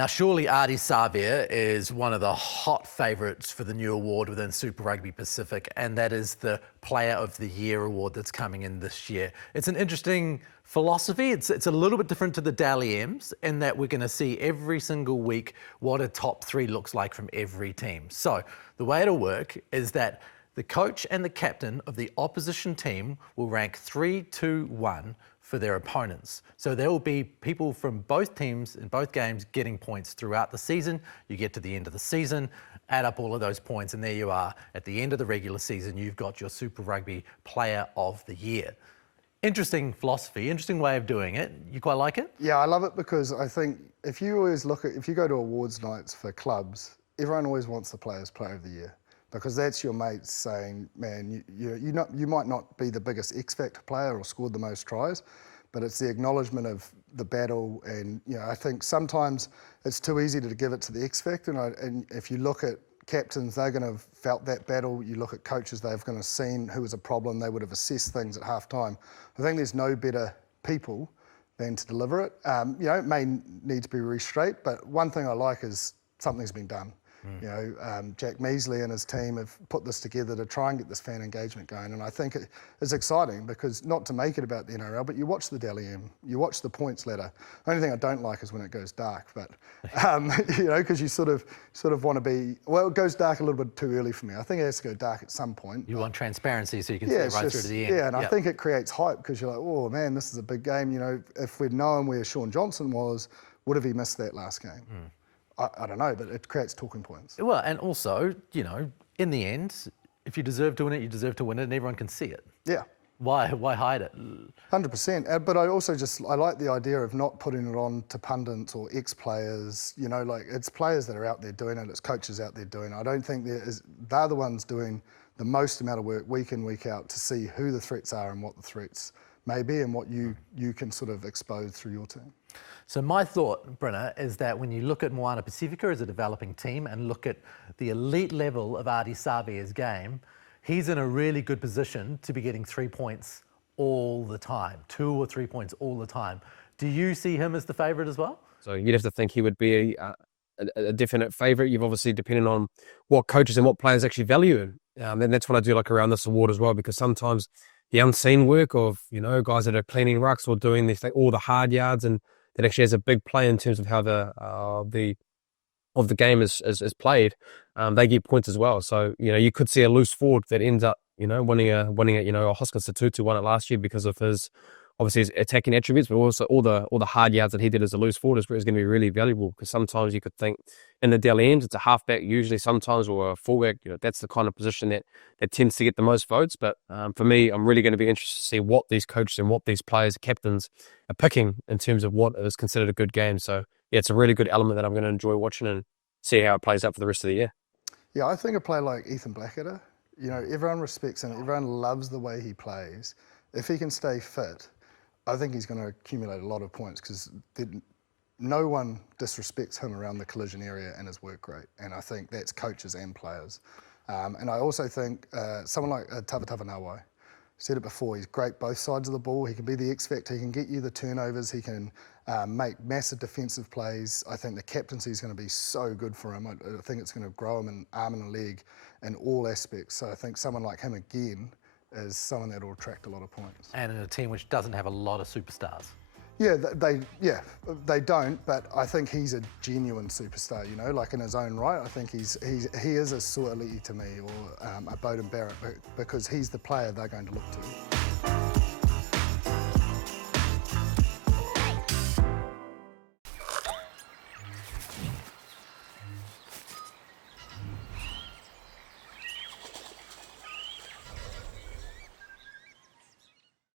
Now, surely Ardie Savea is one of the hot favourites for the new award within Super Rugby Pacific, and that is the Player of the Year award that's coming in this year. It's an interesting philosophy. It's a little bit different to the Dally M's in that we're going to see every single week what a top three looks like from every team. So the way it'll work is that the coach and the captain of the opposition team will rank 3, 2, 1 for their opponents. So there will be people from both teams in both games getting points throughout the season. You get to the end of the season, add up all of those points, and there you are. At the end of the regular season, you've got your Super Rugby Player of the Year. Interesting philosophy, interesting way of doing it. You quite like it? Yeah, I love it because I think if you go to awards nights for clubs, everyone always wants the Players Player of the Year, because that's your mates saying, man, you might not be the biggest X Factor player or scored the most tries, but it's the acknowledgement of the battle. And I think sometimes it's too easy to give it to the X Factor. And if you look at captains, they're going to have felt that battle. You look at coaches, they've going to seen who was a problem. They would have assessed things at half time. I think there's no better people than to deliver it. It may need to be restraight, but one thing I like is something's been done. Jack Measley and his team have put this together to try and get this fan engagement going, and I think it is exciting because, not to make it about the NRL, but you watch the Dally M, you watch the points ladder. The only thing I don't like is when it goes dark, but because you sort of want to be, well, it goes dark a little bit too early for me. I think it has to go dark at some point. You want transparency so you can see right through to the end. Yeah, and I think it creates hype because you're like, oh man, this is a big game. If we'd known where Sean Johnson was, would have he missed that last game? I don't know, but it creates talking points. Well, and also, in the end, if you deserve to win it, you deserve to win it, and everyone can see it. Yeah. Why hide it? 100%. But I also I like the idea of not putting it on to pundits or ex-players. It's players that are out there doing it. It's coaches out there doing it. I don't think they're the ones doing the most amount of work week in, week out to see who the threats are and what the threats may be and what you can sort of expose through your team. So my thought, Brynner, is that when you look at Moana Pacifica as a developing team and look at the elite level of Ardie Savea's game, he's in a really good position to be getting 3 points all the time, 2 or 3 points all the time. Do you see him as the favourite as well? So you'd have to think he would be a definite favourite. You've obviously depending on what coaches and what players actually value him. And that's what I do like around this award as well, because sometimes the unseen work of, guys that are cleaning rucks or doing all the hard yards, and that actually has a big play in terms of how the game is played. They get points as well. So you could see a loose forward that ends up winning it. Hoskins Satutu won it last year because of his attacking attributes, but also all the hard yards that he did as a loose forward is going to be really valuable, because sometimes you could think in the Dally M's it's a halfback usually sometimes, or a fullback. That's the kind of position that tends to get the most votes. But for me, I'm really going to be interested to see what these coaches and what these players, captains, are picking in terms of what is considered a good game. So yeah, it's a really good element that I'm going to enjoy watching and see how it plays out for the rest of the year. Yeah, I think a player like Ethan Blackadder, everyone respects him, everyone loves the way he plays. If he can stay fit, I think he's going to accumulate a lot of points, because no one disrespects him around the collision area and his work rate. And I think that's coaches and players. And I also think someone like Tawatava Nawai, said it before, he's great both sides of the ball. He can be the X Factor, he can get you the turnovers, he can make massive defensive plays. I think the captaincy is going to be so good for him. I think it's going to grow him an arm and a leg in all aspects. So I think someone like him again is someone that will attract a lot of points. And in a team which doesn't have a lot of superstars. Yeah, they don't, but I think he's a genuine superstar, like in his own right. I think he is a Sua'ali'i to me, or a Bowden Barrett, because he's the player they're going to look to.